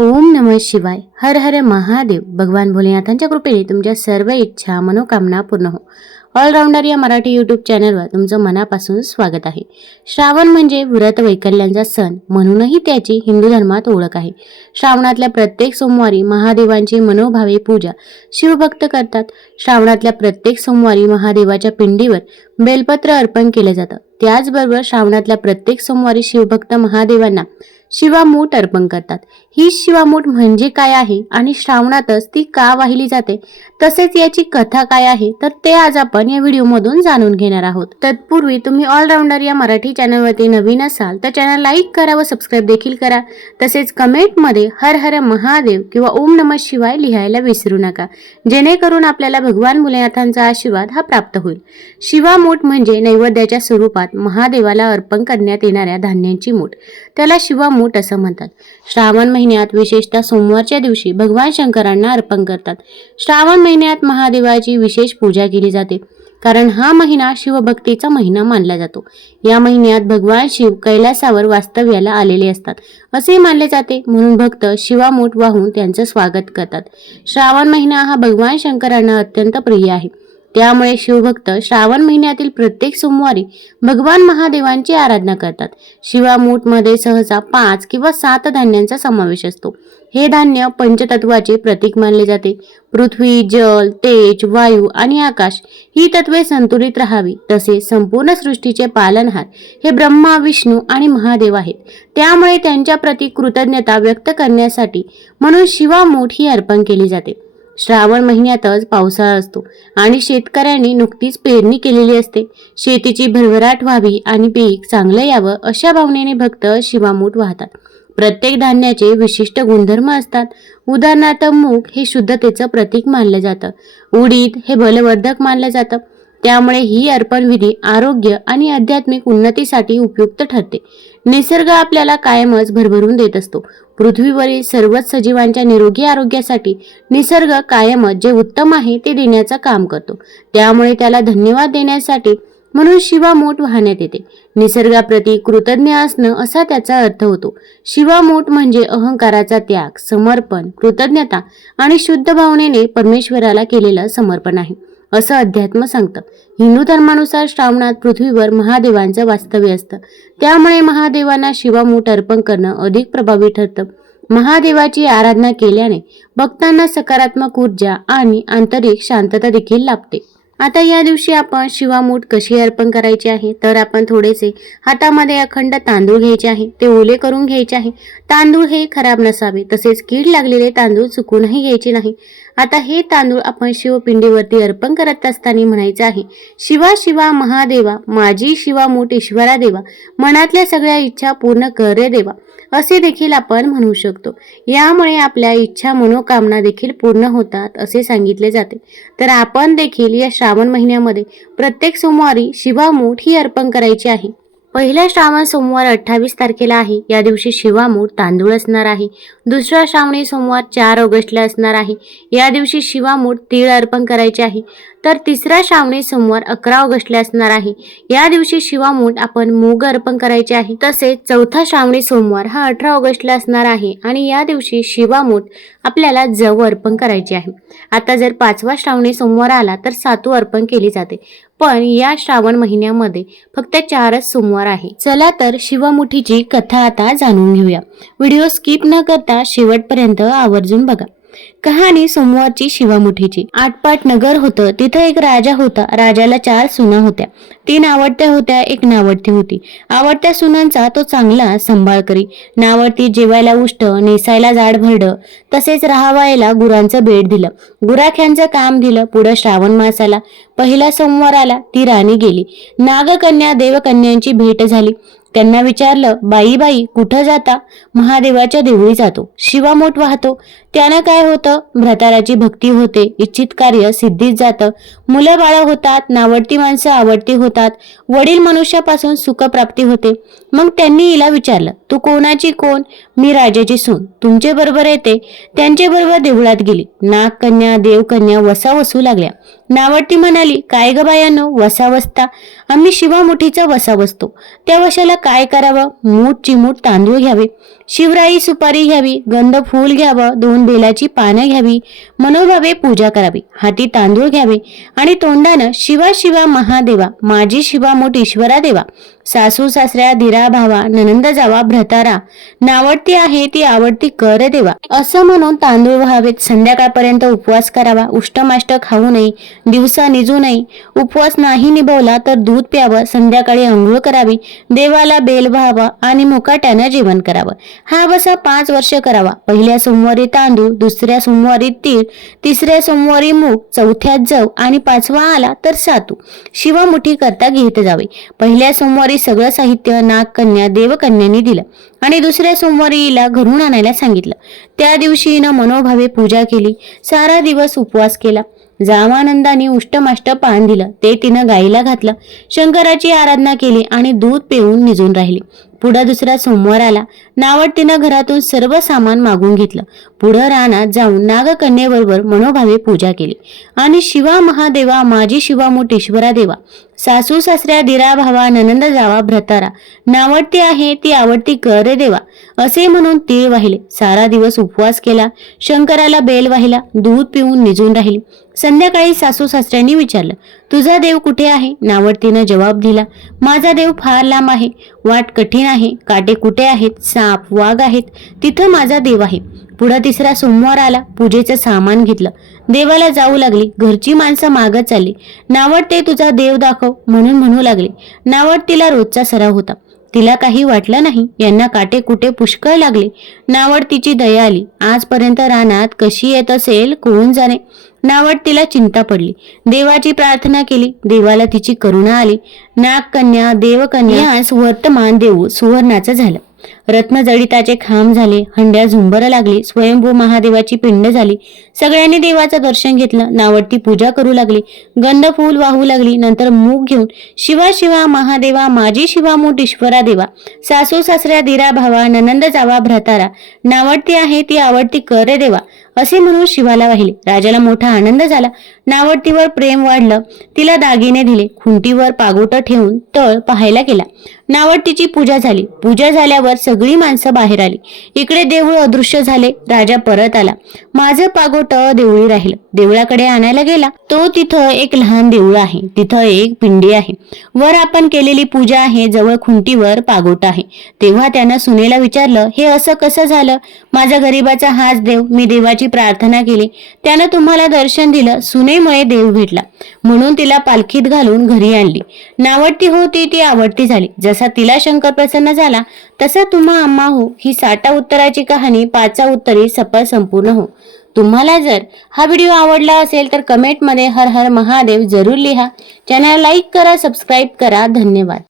ओम नम शिवाय. हर हर महादेव. भगवान भोलेनाथांच्या कृपेने तुमच्या सर्व इच्छा मनोकामना पूर्ण हो. ऑलराऊंडर या मराठी यूट्यूब चॅनलवर तुमचं मनापासून स्वागत आहे. श्रावण म्हणजे व्रत वैकल्यांचा सण. म्हणूनही त्याची हिंदू धर्मात ओळख आहे. श्रावणातल्या प्रत्येक सोमवारी महादेवांची मनोभावे पूजा शिवभक्त करतात. श्रावणातल्या प्रत्येक सोमवारी महादेवाच्या पिंडीवर बेलपत्र अर्पण केलं जातं. त्याचबरोबर श्रावणातल्या प्रत्येक सोमवारी शिवभक्त महादेवांना शिवामूठ अर्पण करतात. ही शिवामूठ म्हणजे काय आहे आणि श्रावणातच ती का वाहिली जाते? तसेच याची कथा काय आहे? तर ते आज आपण या व्हिडिओमधून जाणून घेणार आहोत. तत्पूर्वी तुम्ही ऑलराऊंडर या मराठी चॅनलवरती नवीन असाल तर चॅनल लाईक करा व सबस्क्राईब देखील करा. तसेच कमेंटमध्ये हर हर महादेव किंवा ओम नमः शिवाय लिहायला विसरू नका. जेणेकरून आपल्याला भगवान भोलेनाथांचा आशीर्वाद हा प्राप्त होईल. शिवामूठ म्हणजे नैवेद्याच्या स्वरूपात महादेवाला अर्पण करण्यात येणाऱ्या धान्यांची मूठ. त्याला शिवा मूठ असं म्हणतात. श्रावण महिन्यात विशेषतः सोमवारच्या दिवशी भगवान शंकरांना अर्पण करतात. श्रावण महिन्यात महादेवाची विशेष पूजा केली जाते. कारण हा महिना शिवभक्तीचा महिना मानला जातो. या महिन्यात भगवान शिव कैलासावर वास्तव्याला आलेले असतात. असे मानले जाते. म्हणून भक्त शिवामूठ वाहून त्यांचं स्वागत करतात. श्रावण महिना हा भगवान शंकरांना अत्यंत प्रिय आहे. त्यामुळे शिवभक्त श्रावण महिन्यातील प्रत्येक सोमवारी भगवान महादेवांची आराधना करतात. शिवामूठमध्ये सहसा पाच किंवा सात धान्यांचा समावेश असतो. हे धान्य पंचतत्वाचे प्रतीक मानले जाते. पृथ्वी जल तेज वायू आणि आकाश ही तत्वे संतुलित राहावी. तसे संपूर्ण सृष्टीचे पालनहार हे ब्रह्मा विष्णू आणि महादेव आहेत. त्यामुळे त्यांच्या प्रती कृतज्ञता व्यक्त करण्यासाठी म्हणून शिवामूठ ही अर्पण केली जाते. श्रावण महिन्यातच पावसाळा असतो आणि शेतकऱ्यांनी नुकतीच पेरणी केलेली असते. शेतीची भरभराट व्हावी आणि पीक चांगलं यावं अशा भावनेने भक्त शिवामूठ वाहतात. प्रत्येक धान्याचे विशिष्ट गुणधर्म असतात. उदाहरणार्थ मूग हे शुद्धतेचं प्रतीक मानलं जातं. उडीद हे बलवर्धक मानलं जातं. त्यामुळे ही अर्पण विधी आरोग्य आणि आध्यात्मिक उन्नतीसाठी उपयुक्त ठरते. निसर्ग आपल्याला कायमच भरभरून देत असतो. पृथ्वीवरील सर्वच सजीवांच्या निरोगी आरोग्यासाठी निसर्ग कायमच जे उत्तम आहे ते देण्याचं काम करतो. त्यामुळे त्याला धन्यवाद देण्यासाठी म्हणून शिवा मोठ वाहण्यात येते. निसर्गाप्रती कृतज्ञ असणं असा त्याचा अर्थ होतो. शिवा मोठ म्हणजे अहंकाराचा त्याग समर्पण कृतज्ञता आणि शुद्ध भावनेने परमेश्वराला केलेलं समर्पण आहे. असं अध्यात्म सांगतं. हिंदू धर्मानुसार श्रावणात पृथ्वीवर महादेवांचं वास्तव्य असतं. त्यामुळे महादेवांना शिवामूठ अर्पण करणं अधिक प्रभावी ठरतं. महादेवाची आराधना केल्याने भक्तांना सकारात्मक ऊर्जा आणि आंतरिक शांतता देखील लाभते. आता या दिवशी आपण शिवामूठ कशी अर्पण करायची आहे? तर आपण थोडेसे हातामध्ये अखंड तांदूळ घ्यायचे आहे. ते ओले करून घ्यायचे आहे. तांदूळ हे खराब नसावे. तसेच कीड लागलेले तांदूळ चुकूनही घ्यायचे नाही. आता हे तांदूळ आपण शिवपिंडीवरती अर्पण करत असताना म्हणायचं आहे शिवा शिवा महादेवा माझी शिवामूठ ईश्वरा देवा मनातल्या सगळ्या इच्छा पूर्ण कर रे देवा असे देखील आपण म्हणू शकतो. यामुळे आपल्या इच्छा मनोकामना देखील पूर्ण होतात असे सांगितले जाते. तर आपण देखील या श्रावण महिन्यामध्ये प्रत्येक सोमवारी शिवा मूठ ही अर्पण करायची आहे. पहिला श्रावण सोमवार अठ्ठावीस तारखेला आहे. या दिवशी शिवामूठ तांदूळ असणार आहे. दुसरा श्रावणी सोमवार चार ऑगस्टला असणार आहे. या दिवशी शिवामूठ तीळ अर्पण करायचे आहे. तर तिसरा श्रावणी सोमवार अकरा ऑगस्टला असणार आहे. या दिवशी शिवामूठ आपण मूग अर्पण करायचे आहे. तसेच चौथा श्रावणी सोमवार हा अठरा ऑगस्टला असणार आहे. आणि या दिवशी शिवामूठ आपल्याला जव अर्पण करायचे आहे. आता जर पाचवा श्रावणी सोमवार आला तर सातू अर्पण केली जाते. पण या श्रावण महिन्यामध्ये फक्त चारच सोमवार आहे. चला तर शिवमुठीची कथा आता जाणून घेऊया. व्हिडिओ स्किप न करता शेवटपर्यंत आवर्जून बघा. कहाणी सोमवारची शिवामुठीची. आटपाट नगर होतं. तिथं एक राजा होता. राजाला चार सुना होत्या. तीन आवडत्या होत्या एक नावडती होती. आवडत्या सुनांचा तो चांगला सांभाळ करी. नावडती जेवायला उष्ट नेसायला जाड भरड तसेच राहावायला गुरांचं बेड दिलं. गुराख्यांचं काम दिलं पुढं श्रावण मास आला पहिला सोमवार आला ती राणी गेली. नागकन्या देवकन्यांची भेट झाली. त्यांना विचारलं बाई बाई कुठं जाता? महादेवाच्या देवळी जातो. शिवामोठ वाहतो. त्यानं काय होतं? भ्रताराची भक्ती होते इच्छित कार्य सिद्धीत जातं. मुलं बाळं होतात नावडती माणसं आवडती होतात. वडील मनुष्यापासून सुखप्राप्ती होते. मग त्यांनी हिला विचारलं तू कोणाची कोण? मी राजाची सून. तुमचे बरोबर येते. त्यांचे बरोबर देवळात गेली. नागकन्या देवकन्या वसा वसू लागल्या. नावडती म्हणाली काय ग बायानो वसा वसता. आम्ही शिवामुठीचा वसा बसतो त्या वशाला काय करावं? मूठ चिमूट तांदूळ घ्यावे. शिवराई सुपारी घ्यावी गंध फूल घ्यावं दोन बेलाची पानं घ्यावी मनोभावे पूजा करावी हाती तांदूळ घ्यावे आणि तोंडानं शिवा शिवा महादेवा माझी शिवा मोठ ईश्वरा देवा. सासू सासऱ्या धीरा भावा ननंद जावा भ्रतारा. नावडती आहे ती आवडती कर देवा. असं म्हणून तांदूळ व्हावेत संध्याकाळपर्यंत उपवास करावा. उष्टमाष्ट खाऊ नये दिवसा निजू नये. उपवास नाही निभवला तर दूध प्यावं संध्याकाळी अंघोळ करावी. देवाला बेल व्हावा आणि मुकाट्यानं जेवण करावं. हा बसा पाच वर्ष करावा. पहिल्या सोमवारी तांदूळ दुसऱ्या सोमवारी तीळ तिसऱ्या सोमवारी मूग चौथ्यात जव आणि पाचवा आला तर सातू. शिवा मुठी करता घेत जावे. पहिल्या सोमवारी सगळं साहित्य नागकन्या देवकन्यांनी दिलं. आणि दुसऱ्या सोमवारी हिला घरून आणायला सांगितलं. त्या दिवशी हिनं मनोभावे पूजा केली. सारा दिवस उपवास केला. जामानंदाने उष्टमाष्ट पान दिलं. ते तिनं गाईला घातलं. शंकराची आराधना केली आणि दूध पिऊन निजून राहिली. पुढं दुसरा सोमवार आला नावडतीनं घरातून सर्व सामान मागून घेतलं. पुढं रानात जाऊन नागकन्येबरोबर मनोभावे पूजा केली. आणि शिवा महादेवा माझी शिवा मोठेश्वरा देवा सासू सासऱ्या दिरा भावा ननंद जावा भ्रतारा नावडती आहे ती आवडती कर रे देवा असे म्हणून तीळ वाहिले. सारा दिवस उपवास केला शंकराला बेल वाहिला दूध पिऊन निजून राहिली. संध्याकाळी सासू सासऱ्यांनी विचारलं तुझा देव कुठे आहे? नावडतीनं जवाब दिला माझा देव फार लांब आहे. वाट कठीण आहे. काटे कुठे आहेत? साप वाघ आहेत. तिथं माझा देव आहे. पुढं तिसरा सोमवार आला. पूजेचं सामान घेतलं. देवाला जाऊ लागली. घरची माणसं मागत चालली. नावड ते तुझा देव दाखव म्हणून म्हणू लागले. नावड तिला रोजचा सराव होता. तिला काही वाटलं नाही. यांना काटे कुठे पुष्कळ लागले. नावड तिची दया आली. आजपर्यंत रानात कशी येत असेल कोण जाणे. नावड तिला चिंता पडली. देवाची प्रार्थना केली. देवाला तिची करुणा आली. नागकन्या देवकन्यास वर्तमान देऊ सुवर्णाचं झालं. रत्नजडिताचे खांब झाले हंड्या झुंबर लागली स्वयंभू महादेवाची पिंड झाली. सगळ्यांनी देवाचं दर्शन घेतलं नावडती पूजा करू लागली गंध फूल वाहू लागली नंतर मूग घेऊन शिवा शिवा महादेवा माझी शिवा मूठ ईश्वरा देवा सासू सासऱ्या दिरा भावा ननंद जावा भ्रतारा नावडती आहे ती आवडती कर देवा असे म्हणून शिवाला वाहिले. राजाला मोठा आनंद झाला. नावडतीवर प्रेम वाढलं. तिला दागिने दिले. खुंटीवर पागोट ठेवून तळ पाहायला गेला. नावडतीची पूजा झाली. पूजा झाल्यावर सगळी माणसं बाहेर आली. इकडे देऊळ अदृश्य झाले. राजा परत आला. माझं पागोट देवळी राहिलं. देवळाकडे आणायला गेला. तो तिथं एक लहान देऊळ आहे. तिथं एक पिंडी आहे. वर आपण केलेली पूजा आहे. जवळ खुंटीवर पागोट आहे. तेव्हा त्यानं सुनेला विचारलं हे असं कसं झालं? माझा गरीबाचा हाच देव. मी देवाची प्रार्थना केली. त्यानं तुम्हाला दर्शन दिलं. सुनेमुळे देव भेटला. म्हणून तिला पालखीत घालून घरी आणली. नावडती होती ती आवडती झाली. जसा तिला शंकर प्रसन्न झाला तसा तुम्हा आम्हा हो. ही साठा उत्तराची कहाणी पाचा उत्तरी सफल संपूर्ण हो. तुम्हाला जर हा व्हिडिओ आवडला असेल तर कमेंटमध्ये हर हर महादेव जरूर लिहा. चॅनल लाईक करा सबस्क्राईब करा. धन्यवाद.